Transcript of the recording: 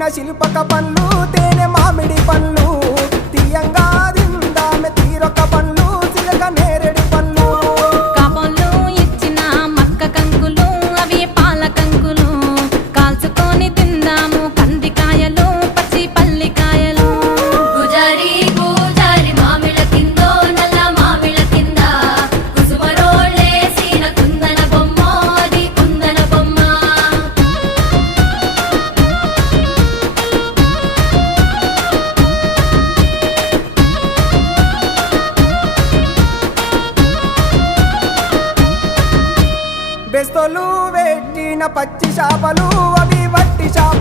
పండిన శిల్పక పండ్లు తేనె మామిడి పండ్లు తీయంగా దిందామె తీరొక పండ్లు చిలక నేరేడు పండ్లు కాపంలో ఇచ్చిన మక్క కంకులు అవి పాల కంకులు కాల్చుకొని తిందాము కందికాయలు పచ్చి పల్లికాయలు గుజారి గుజారి మామిళ్ళ కిందో నల్ల మామిళ్ళ కింద కుసుమరోళ్ళేసిన కుందన బొమ్మ అది కుందన బొమ్మ బెస్తలు పెట్టిన పచ్చి చేపలు అవి వట్టి చేపలు